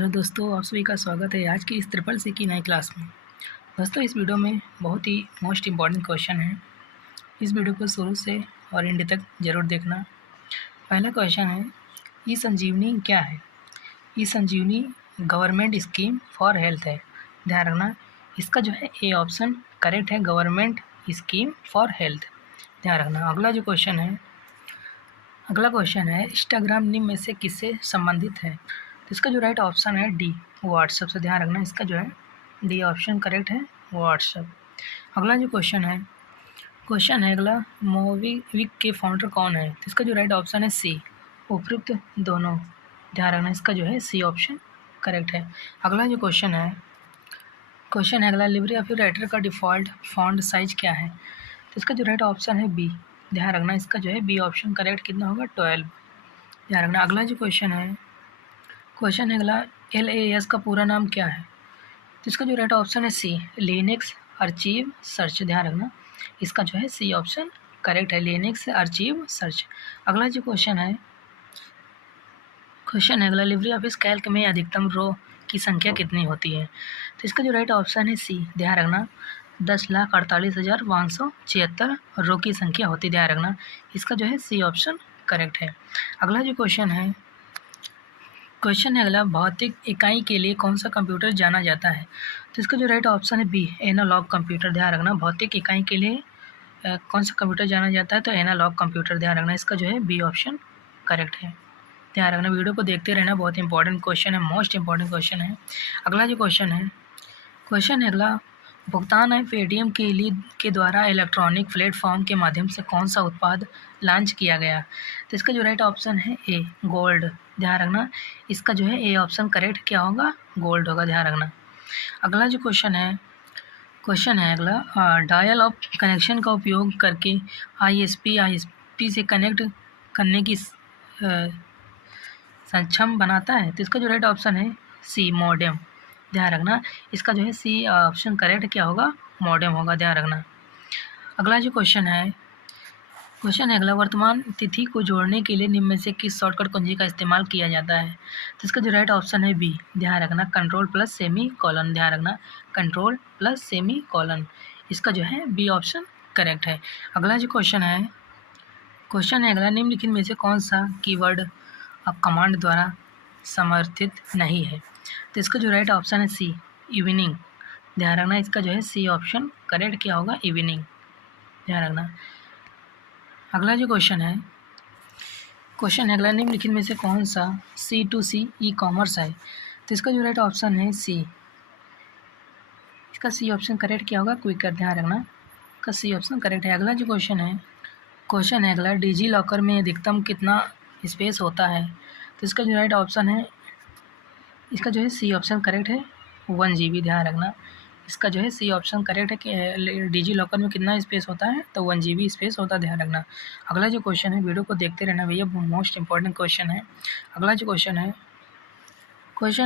Hello दोस्तों, आप सभी का स्वागत है आज की इस ट्रिपल सी की नई क्लास में। दोस्तों, इस वीडियो में बहुत ही मोस्ट इम्पॉर्टेंट क्वेश्चन है। इस वीडियो को शुरू से और एंड तक ज़रूर देखना। पहला क्वेश्चन है, ई संजीवनी क्या है? ई संजीवनी गवर्नमेंट स्कीम फॉर हेल्थ है। ध्यान रखना, इसका जो है ए ऑप्शन करेक्ट है, गवर्नमेंट स्कीम फॉर हेल्थ। ध्यान रखना। अगला क्वेश्चन है इंस्टाग्राम निम्न में से किससे संबंधित है? तो इसका जो राइट ऑप्शन है डी, व्हाट्सएप से। ध्यान रखना, इसका जो है डी ऑप्शन करेक्ट है, व्हाट्सएप। अगला जो क्वेश्चन है अगला, मोबीक्विक के फाउंडर कौन है? तो इसका जो राइट ऑप्शन है सी, उपयुक्त दोनों। ध्यान रखना, इसका जो है सी ऑप्शन करेक्ट है। अगला जो क्वेश्चन है अगला, लिब्रे ऑफिस राइटर का डिफ़ॉल्ट फॉन्ट साइज क्या है? तो इसका जो राइट ऑप्शन है बी। ध्यान रखना, इसका जो है बी ऑप्शन करेक्ट कितना होगा? 12। ध्यान रखना। अगला जो क्वेश्चन है अगला, LAS का पूरा नाम क्या है? तो इसका जो राइट ऑप्शन है सी, लिनक्स आर्चिव सर्च। ध्यान रखना, इसका जो है सी ऑप्शन करेक्ट है, लिनक्स आर्चिव सर्च। अगला जो क्वेश्चन है अगला, लिब्रे ऑफिस कैल्क में अधिकतम रो की संख्या कितनी होती है? तो इसका जो राइट ऑप्शन है सी। ध्यान रखना, 10,48,576 रो की संख्या होती है। ध्यान रखना, इसका जो है सी ऑप्शन करेक्ट है। अगला जो क्वेश्चन है अगला, भौतिक इकाई के लिए कौन सा कंप्यूटर जाना जाता है? तो इसका जो राइट ऑप्शन है बी, एनालॉग कंप्यूटर। ध्यान रखना, भौतिक इकाई के लिए कौन सा कंप्यूटर जाना जाता है? तो एनालॉग कंप्यूटर। ध्यान रखना, इसका जो है बी ऑप्शन करेक्ट है। ध्यान रखना, वीडियो को देखते रहना, बहुत इंपॉर्टेंट क्वेश्चन है, मोस्ट इंपॉर्टेंट क्वेश्चन है। अगला जो क्वेश्चन है अगला, भुगतान ऐप पेटीएम के द्वारा इलेक्ट्रॉनिक प्लेटफॉर्म के माध्यम से कौन सा उत्पाद लॉन्च किया गया? तो इसका जो राइट ऑप्शन है ए, गोल्ड। ध्यान रखना, इसका जो है ए ऑप्शन करेक्ट क्या होगा? गोल्ड होगा। ध्यान रखना। अगला जो क्वेश्चन है अगला, डायल अप कनेक्शन का उपयोग करके आईएसपी से कनेक्ट करने की सक्षम बनाता है। तो इसका जो राइट ऑप्शन है सी, मॉडेम। ध्यान रखना, इसका जो है सी ऑप्शन करेक्ट क्या होगा? मॉडेम होगा। ध्यान रखना। अगला जो क्वेश्चन है अगला, वर्तमान तिथि को जोड़ने के लिए निम्न में से किस शॉर्टकट कुंजी का इस्तेमाल किया जाता है? तो इसका जो राइट ऑप्शन है बी। ध्यान रखना, कंट्रोल प्लस सेमी कॉलन। ध्यान रखना, कंट्रोल प्लस सेमी कॉलन, इसका जो है बी ऑप्शन करेक्ट है। अगला जो क्वेश्चन है अगला, निम्नलिखित में से कौन सा कीवर्ड अब कमांड द्वारा समर्थित नहीं है? तो इसका जो राइट ऑप्शन है सी, इवनिंग। ध्यान रखना, इसका जो है सी ऑप्शन करेक्ट क्या होगा? इवनिंग। ध्यान रखना। अगला जो क्वेश्चन है अगला, निम्नलिखित में से कौन सा C2C ई कॉमर्स है? तो इसका जो राइट ऑप्शन है सी, इसका सी ऑप्शन करेक्ट क्या होगा? क्विकर। ध्यान रखना, इसका सी ऑप्शन करेक्ट है। अगला जो क्वेश्चन है अगला, डिजी लॉकर में अधिकतम कितना स्पेस होता है? तो इसका जो राइट ऑप्शन है इसका जो है सी ऑप्शन करेक्ट है, 1 GB। ध्यान रखना, इसका जो है सी ऑप्शन करेक्ट है कि डिजी लॉकर में कितना स्पेस होता है? तो 1 GB स्पेस होता है। ध्यान रखना। अगला जो क्वेश्चन है, वीडियो को देखते रहना भैया, मोस्ट इंपॉर्टेंट क्वेश्चन है। अगला जो क्वेश्चन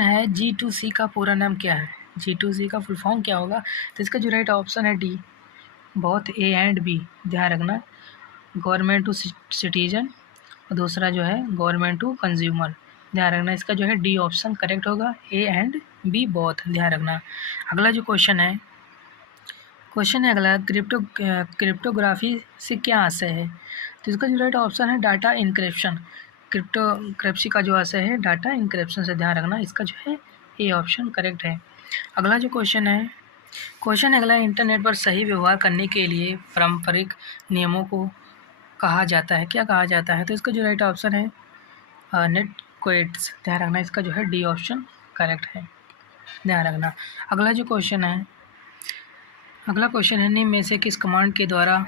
है G2C का पूरा नाम क्या है? G2C का फुल फॉर्म क्या होगा? तो इसका जो राइट ऑप्शन है D, both A and B. ध्यान रखना, गवर्नमेंट टू सिटीजन और दूसरा जो है गवर्नमेंट टू कंज्यूमर। ध्यान रखना, इसका जो है डी ऑप्शन करेक्ट होगा, ए एंड बी बोथ। ध्यान रखना। अगला जो क्वेश्चन है अगला, क्रिप्टोग्राफी से क्या आशय है? तो इसका जो राइट ऑप्शन है डाटा इंक्रिप्शन। क्रिप्टोग्राफी का जो आशय है डाटा इंक्रिप्शन से। ध्यान रखना, इसका जो है ए ऑप्शन करेक्ट है। अगला जो क्वेश्चन है अगला, इंटरनेट पर सही व्यवहार करने के लिए पारंपरिक नियमों को कहा जाता है, क्या कहा जाता है? तो इसका जो राइट ऑप्शन है नेट क्वेट्स। ध्यान रखना, इसका जो है डी ऑप्शन करेक्ट है। ध्यान रखना। अगला क्वेश्चन है निम्न में से किस कमांड के द्वारा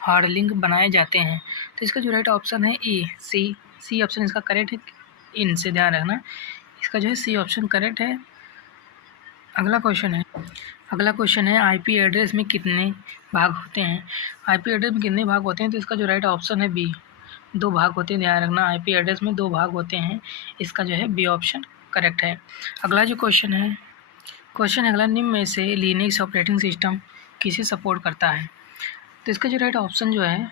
हार्ड लिंक बनाए जाते हैं? तो इसका जो राइट ऑप्शन है ए, सी ऑप्शन इसका करेक्ट है, इन से। ध्यान रखना, इसका जो है सी ऑप्शन करेक्ट है। अगला क्वेश्चन है आईपी एड्रेस में कितने भाग होते हैं? आईपी एड्रेस में कितने भाग होते हैं? तो इसका जो राइट ऑप्शन है बी, 2 भाग होते हैं। ध्यान रखना, आईपी एड्रेस में 2 भाग होते हैं, इसका जो है बी ऑप्शन करेक्ट है। अगला जो क्वेश्चन है अगला, निम्न में से लिनक्स ऑपरेटिंग सिस्टम किसे सपोर्ट करता है? तो इसका जो राइट ऑप्शन जो है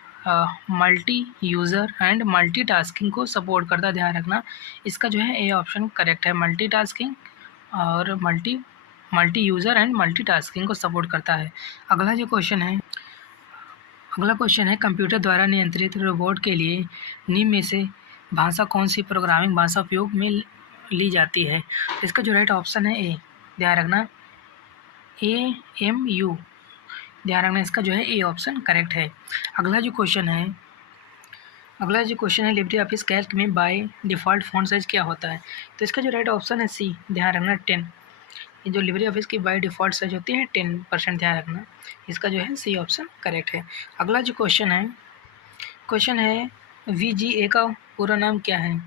मल्टी यूज़र एंड मल्टीटास्किंग को सपोर्ट करता है, ध्यान रखना। इसका जो है ए ऑप्शन करेक्ट है। मल्टीटास्किंग और मल्टी यूज़र एंड मल्टीटास्किंग को सपोर्ट करता है। अगला क्वेश्चन है कंप्यूटर द्वारा नियंत्रित रोबोट के लिए निम्न में से भाषा कौन सी प्रोग्रामिंग भाषा उपयोग में ली जाती है। इसका जो राइट ऑप्शन है ए, ध्यान रखना, AMU, ध्यान रखना। इसका जो है ए ऑप्शन करेक्ट है। अगला जो क्वेश्चन है लिब्रे ऑफिस कैल्क में बाय डिफ़ॉल्ट फ़ॉन्ट साइज़ क्या होता है। तो इसका जो राइट ऑप्शन है सी, ध्यान रखना, 10। ये जो लिब्रे ऑफिस की बाय डिफ़ॉल्ट साइज होती है 10%, ध्यान रखना। इसका जो है सी ऑप्शन करेक्ट है। अगला जो क्वेश्चन है VGA का पूरा नाम क्या है।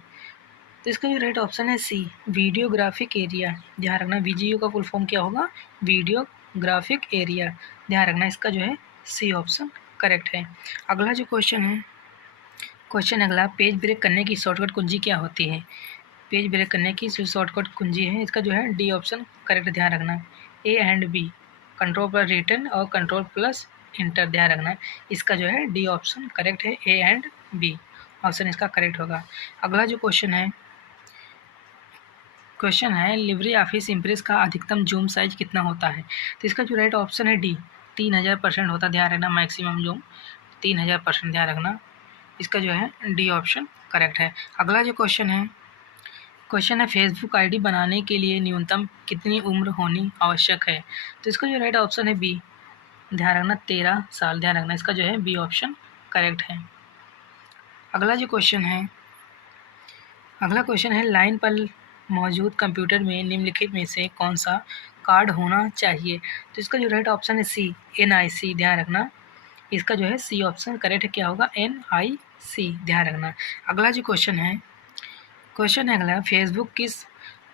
तो इसका जो राइट ऑप्शन है सी, वीडियोग्राफिक एरिया, ध्यान रखना। VGA का फुल फॉर्म क्या होगा, वीडियोग्राफिक एरिया, ध्यान रखना। इसका जो है सी ऑप्शन करेक्ट है। अगला जो क्वेश्चन अगला, पेज ब्रेक करने की शॉर्टकट कुंजी क्या होती है। पेज ब्रेक करने की जो शॉर्टकट कुंजी है, इसका जो है डी ऑप्शन करेक्ट, ध्यान रखना। A and B, control plus return और कंट्रोल प्लस इंटर, ध्यान रखना। इसका जो है डी ऑप्शन करेक्ट है, A एंड B ऑप्शन इसका करेक्ट होगा। अगला जो क्वेश्चन है लिब्रे ऑफिस इम्प्रेस का अधिकतम जूम साइज कितना होता है। तो इसका जो राइट ऑप्शन है डी, 3000% होता है, ध्यान रखना। मैक्सिमम जूम 3000%, ध्यान रखना। इसका जो है डी ऑप्शन करेक्ट है। अगला जो क्वेश्चन है फेसबुक आईडी बनाने के लिए न्यूनतम कितनी उम्र होनी आवश्यक है। तो इसका जो राइट ऑप्शन है बी, ध्यान रखना, 13 साल, ध्यान रखना। इसका जो है बी ऑप्शन करेक्ट है। अगला क्वेश्चन है लाइन पर मौजूद कंप्यूटर में निम्नलिखित में से कौन सा कार्ड होना चाहिए। तो इसका जो राइट ऑप्शन है सी, NIC, ध्यान रखना। इसका जो है सी ऑप्शन करेक्ट है, क्या होगा, NIC, ध्यान रखना। अगला जो क्वेश्चन है अगला, फेसबुक किस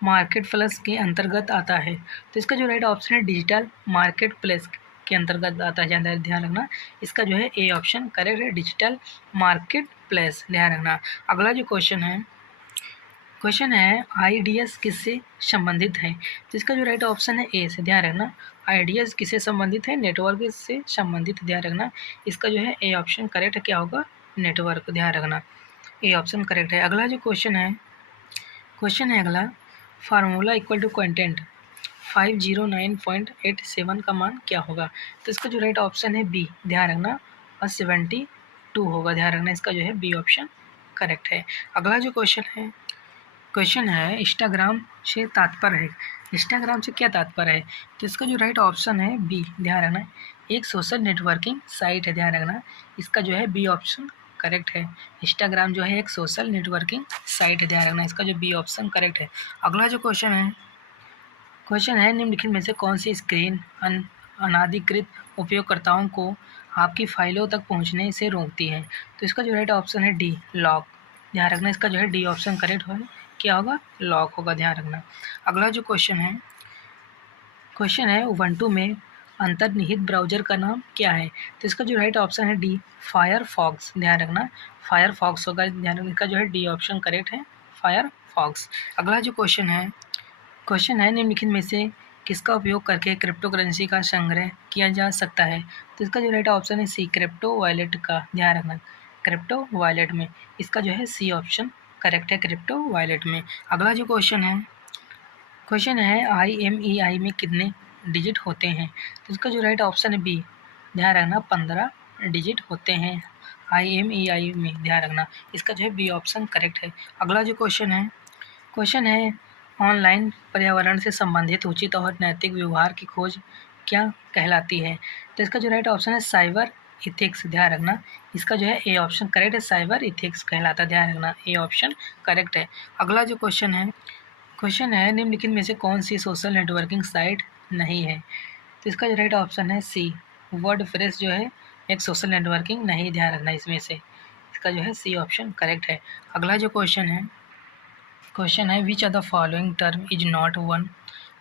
मार्केट प्लेस के अंतर्गत आता है। तो इसका जो राइट ऑप्शन है डिजिटल मार्केट प्लेस के अंतर्गत आता है, ध्यान रखना। इसका जो है ए ऑप्शन करेक्ट है, डिजिटल मार्केट प्लेस, ध्यान रखना। अगला जो क्वेश्चन है IDS किससे संबंधित है। तो इसका जो राइट ऑप्शन है ए से, ध्यान रखना। IDS किससे संबंधित है, नेटवर्क से संबंधित, ध्यान रखना। इसका जो है ए ऑप्शन करेक्ट है, क्या होगा, नेटवर्क, ध्यान रखना। ए ऑप्शन करेक्ट है। अगला जो क्वेश्चन है अगला, फार्मूला इक्वल टू कंटेंट 509.87 का मान क्या होगा। तो इसका जो राइट ऑप्शन है बी, ध्यान रखना, और 72 होगा, ध्यान रखना। इसका जो है बी ऑप्शन करेक्ट है। अगला जो क्वेश्चन है इंस्टाग्राम से तात्पर्य है। इंस्टाग्राम से क्या तात्पर्य है। तो इसका जो राइट ऑप्शन है बी, ध्यान रखना, एक सोशल नेटवर्किंग साइट है, ध्यान रखना। इसका जो है बी ऑप्शन करेक्ट है। इंस्टाग्राम जो है एक सोशल नेटवर्किंग साइट है, ध्यान रखना। इसका जो बी ऑप्शन करेक्ट है। अगला जो क्वेश्चन है निम्नलिखित में से कौन सी स्क्रीन अनाधिकृत उपयोगकर्ताओं को आपकी फाइलों तक पहुंचने से रोकती है। तो इसका जो राइट ऑप्शन है डी, लॉक, ध्यान रखना। इसका जो है डी ऑप्शन करेक्ट होगा, क्या होगा, लॉक होगा, ध्यान रखना। अगला जो क्वेश्चन है उबंटू में अंतर्निहित ब्राउज़र का नाम क्या है। तो इसका जो राइट ऑप्शन है डी, फायरफॉक्स, ध्यान रखना। फायरफॉक्स होगा, ध्यान रखना। इसका जो है डी ऑप्शन करेक्ट है, फायरफॉक्स। अगला जो क्वेश्चन है निम्नलिखित में से किसका उपयोग करके क्रिप्टो करेंसी का संग्रह किया जा सकता है। तो इसका जो राइट ऑप्शन है सी, क्रिप्टो वॉलेट का, ध्यान रखना, क्रिप्टो वॉलेट में। इसका जो है सी ऑप्शन करेक्ट है, क्रिप्टो वॉलेट में। अगला जो क्वेश्चन है IMEI में कितने डिजिट होते हैं। तो इसका जो राइट ऑप्शन है बी, ध्यान रखना, 15 डिजिट होते हैं IMEI में, ध्यान रखना। इसका जो है बी ऑप्शन करेक्ट है। अगला जो क्वेश्चन है ऑनलाइन पर्यावरण से संबंधित उचित और नैतिक व्यवहार की खोज क्या कहलाती है। तो इसका जो राइट ऑप्शन है साइबर इथिक्स, ध्यान रखना। इसका जो है ए ऑप्शन करेक्ट है, साइबर इथिक्स कहलाता है, ध्यान रखना। ए ऑप्शन करेक्ट है। अगला जो क्वेश्चन है निम्नलिखित में से कौन सी सोशल नेटवर्किंग साइट नहीं है। तो इसका जो राइट ऑप्शन है सी, वर्डप्रेस जो है एक सोशल नेटवर्किंग नहीं, ध्यान रखना इसमें से। इसका जो है सी ऑप्शन करेक्ट है। अगला जो क्वेश्चन है which of the following term is not one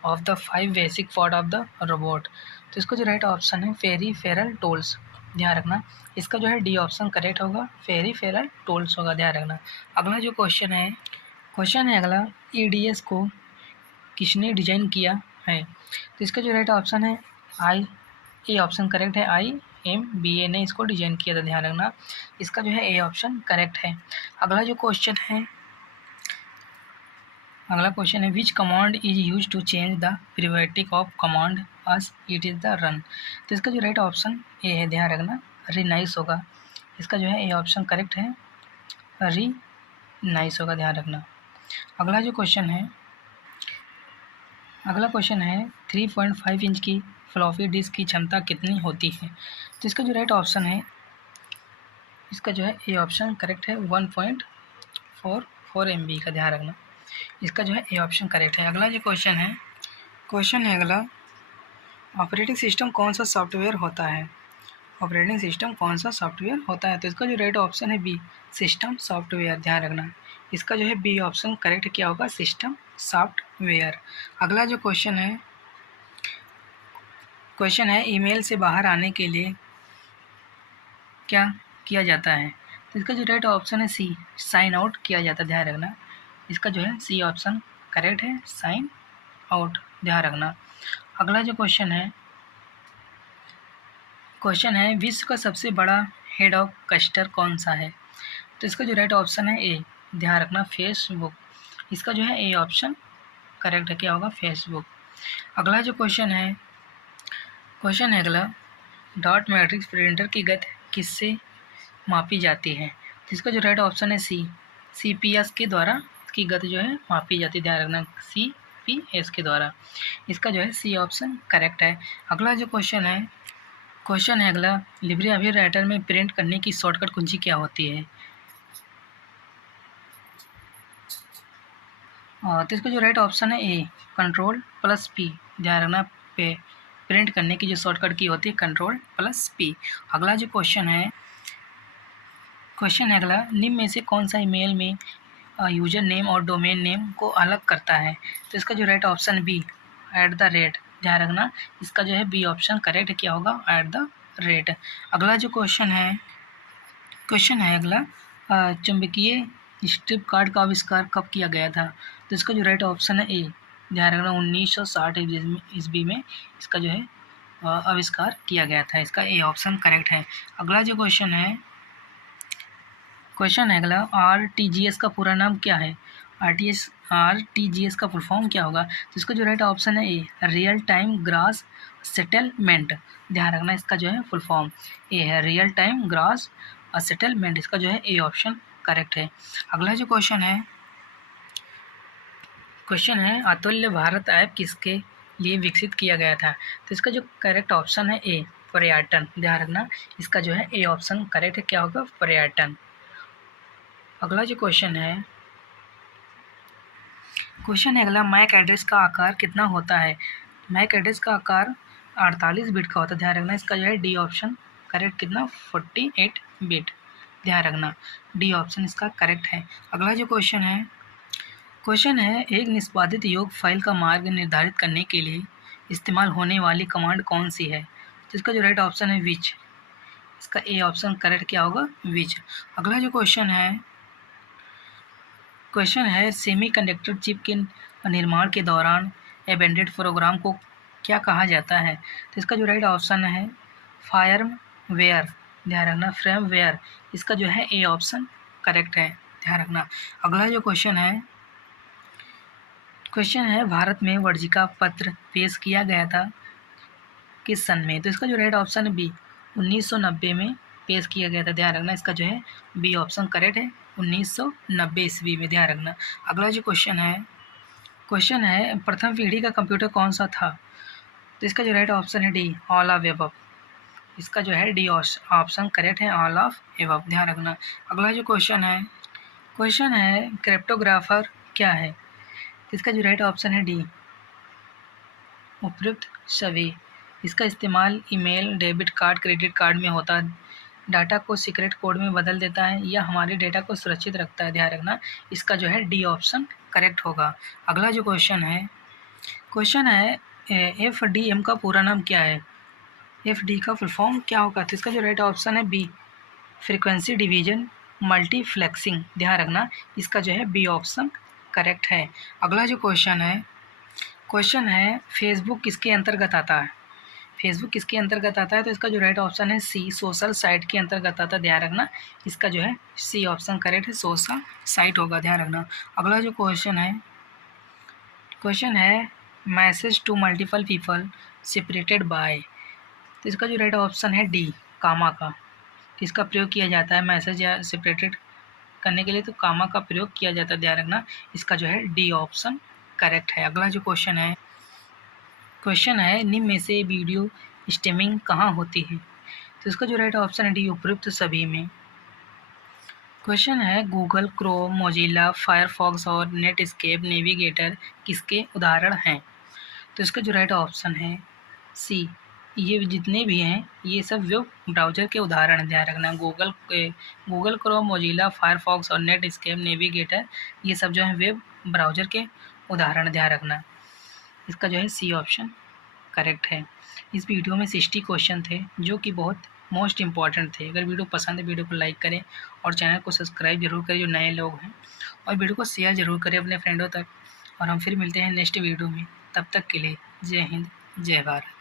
of the 5 basic part of the robot. तो इसका जो राइट ऑप्शन है पेरिफेरल टूल्स, ध्यान रखना। इसका जो है डी ऑप्शन करेक्ट होगा, पेरिफेरल टूल्स होगा, ध्यान रखना। अगला जो क्वेश्चन है अगला, EDS को किसने डिजाइन किया है। तो इसका जो राइट ऑप्शन है आई, ए ऑप्शन करेक्ट है, MBA ने इसको डिजाइन किया था, ध्यान रखना। इसका जो है ए ऑप्शन करेक्ट है। अगला क्वेश्चन है which command is use to change the privilege of command as it is the run. तो इसका जो राइट ऑप्शन ए है, ध्यान रखना, रिनाइस होगा। इसका जो है ए ऑप्शन करेक्ट है, रिनाइस होगा, ध्यान रखना। अगला क्वेश्चन है 3.5 इंच की फ्लॉपी डिस्क की क्षमता कितनी होती है। तो इसका जो राइट ऑप्शन है, इसका जो है ए ऑप्शन करेक्ट है, 1.44 MB का, ध्यान रखना। इसका जो है ए ऑप्शन करेक्ट है। अगला जो क्वेश्चन है अगला, ऑपरेटिंग सिस्टम कौन सा सॉफ्टवेयर होता है। ऑपरेटिंग सिस्टम कौन सा सॉफ्टवेयर होता है। तो इसका जो राइट ऑप्शन है बी, सिस्टम सॉफ्टवेयर, ध्यान रखना। इसका जो है बी ऑप्शन करेक्ट क्या होगा, सिस्टम सॉफ्टवेयर। अगला जो क्वेश्चन है ईमेल से बाहर आने के लिए क्या किया जाता है। तो इसका जो राइट ऑप्शन है सी, साइन आउट किया जाता है, ध्यान रखना। इसका जो है सी ऑप्शन करेक्ट है, साइन आउट, ध्यान रखना। अगला जो क्वेश्चन है विश्व का सबसे बड़ा हेड ऑफ कस्टर कौन सा है। तो इसका जो राइट ऑप्शन है ए, ध्यान रखना, फेसबुक। इसका जो है ए ऑप्शन करेक्ट है, क्या होगा, फेसबुक। अगला जो क्वेश्चन है अगला, डॉट मैट्रिक्स प्रिंटर की गति किससे मापी जाती है। तो इसका जो राइट ऑप्शन है सी, CPS के द्वारा की गति जो है मापी जाती है, ध्यान रखना, CPS के द्वारा। इसका जो है सी ऑप्शन करेक्ट है। अगला जो क्वेश्चन है अगला, लिब्रे ऑफिस राइटर में प्रिंट करने की शॉर्टकट कुंजी क्या होती है। तो इसका जो राइट ऑप्शन है ए, Ctrl+P, ध्यान रखना, प्रिंट करने की जो शॉर्टकट की होती है Ctrl+P। अगला जो क्वेश्चन है अगला, निम्न में से कौन सा ईमेल में यूजर नेम और डोमेन नेम को अलग करता है। तो इसका जो राइट ऑप्शन बी, @, ध्यान रखना। इसका जो है बी ऑप्शन करेक्ट क्या होगा, @। अगला जो क्वेश्चन है अगला, चुंबकीय स्ट्रिप कार्ड का आविष्कार कब किया गया था। तो इसका जो राइट ऑप्शन है ए, ध्यान रखना, 1960 ईस्वी में इसका जो है आविष्कार किया गया था। इसका ए ऑप्शन करेक्ट है। अगला जो क्वेश्चन है अगला, RTGS का पूरा नाम क्या है। RTGS का फुल फॉर्म क्या होगा। तो इसका जो राइट ऑप्शन है ए, रियल टाइम ग्रास सेटलमेंट, ध्यान रखना। इसका जो है फुल फॉर्म ए है, रियल टाइम ग्रास सेटलमेंट। इसका जो है ए ऑप्शन करेक्ट है। अगला जो क्वेश्चन है अतुल्य भारत ऐप किसके लिए विकसित किया गया था। तो इसका जो करेक्ट ऑप्शन है ए, पर्यटन, ध्यान रखना। इसका जो है ए ऑप्शन करेक्ट है, क्या होगा, पर्यटन। अगला जो क्वेश्चन है अगला, मैक एड्रेस का आकार कितना होता है। मैक एड्रेस का आकार 48 बिट का होता है, ध्यान रखना। इसका जो है डी ऑप्शन करेक्ट, कितना, 48 बिट, ध्यान रखना, डी ऑप्शन इसका करेक्ट है। अगला जो क्वेश्चन है एक निष्पादित योग फाइल का मार्ग निर्धारित करने के लिए इस्तेमाल होने वाली कमांड कौन सी है। तो इसका जो राइट ऑप्शन है विच, इसका ए ऑप्शन करेक्ट क्या होगा, विच। अगला जो क्वेश्चन है सेमीकंडक्टर चिप के निर्माण के दौरान एम्बेडेड प्रोग्राम को क्या कहा जाता है। तो इसका जो राइट ऑप्शन है फायरवेयर, ध्यान रखना, फ्रेमवेयर। इसका जो है ए ऑप्शन करेक्ट है, ध्यान रखना। अगला जो क्वेश्चन है भारत में वर्जिका पत्र पेश किया गया था किस सन में। तो इसका जो राइट ऑप्शन है बी, 1990 में पेश किया गया था, ध्यान रखना। इसका जो है बी ऑप्शन करेक्ट है, 1990 ईस्वी में, ध्यान रखना। अगला जो क्वेश्चन है प्रथम पीढ़ी का कंप्यूटर कौन सा था। तो इसका जो राइट ऑप्शन है डी, ऑल ऑफ एबव। इसका जो है डी ऑप्शन करेक्ट है, ऑल ऑफ एबव, ध्यान रखना। अगला जो क्वेश्चन है क्रिप्टोग्राफर क्या है। तो इसका जो राइट ऑप्शन है डी, उपयुक्त सभी। इसका इस्तेमाल email, debit card, credit card में होता है, डाटा को सीक्रेट कोड में बदल देता है या हमारे डेटा को सुरक्षित रखता है, ध्यान रखना। इसका जो है डी ऑप्शन करेक्ट होगा। अगला जो क्वेश्चन है FDM का पूरा नाम क्या है। FD का फुल फॉर्म क्या होगा। तो इसका जो राइट ऑप्शन है बी, फ्रीक्वेंसी डिवीजन मल्टीप्लेक्सिंग, ध्यान रखना। इसका जो है बी ऑप्शन करेक्ट है। अगला जो क्वेश्चन है फेसबुक किसके अंतर्गत आता है। फेसबुक किसके अंतर्गत आता है, तो इसका जो राइट ऑप्शन है सी, सोशल साइट के अंतर्गत आता है। ध्यान रखना, इसका जो है सी ऑप्शन करेक्ट है, सोशल साइट होगा, ध्यान रखना। अगला जो क्वेश्चन है message to multiple people separated by, तो इसका जो राइट ऑप्शन है डी, कामा का। किसका प्रयोग किया जाता है मैसेज या सेपरेटेड करने के लिए, तो कामा का प्रयोग किया जाता है, ध्यान रखना। इसका जो है डी ऑप्शन करेक्ट है। अगला जो क्वेश्चन है निम्न में से वीडियो स्ट्रीमिंग कहाँ होती है, तो इसका जो राइट ऑप्शन है डी, उपयुक्त सभी में। क्वेश्चन है गूगल क्रोम, मोजिला, फायरफॉक्स और नेटस्केप नेविगेटर किसके उदाहरण हैं, तो इसका जो राइट ऑप्शन है सी, ये जितने भी हैं ये सब वेब ब्राउज़र के उदाहरण हैं, ध्यान रखना। गूगल क्रोम, मोजिला, फायरफॉक्स और नेटस्केप नेविगेटर ये सब जो है वेब ब्राउज़र के उदाहरण, ध्यान रखना। इसका जो है सी ऑप्शन करेक्ट है। इस वीडियो में 60 क्वेश्चन थे जो कि बहुत मोस्ट इम्पॉर्टेंट थे। अगर वीडियो पसंद है वीडियो को लाइक करें और चैनल को सब्सक्राइब जरूर करें जो नए लोग हैं, और वीडियो को शेयर जरूर करें अपने फ्रेंडों तक। और हम फिर मिलते हैं नेक्स्ट वीडियो में, तब तक के लिए जय हिंद, जय भारत।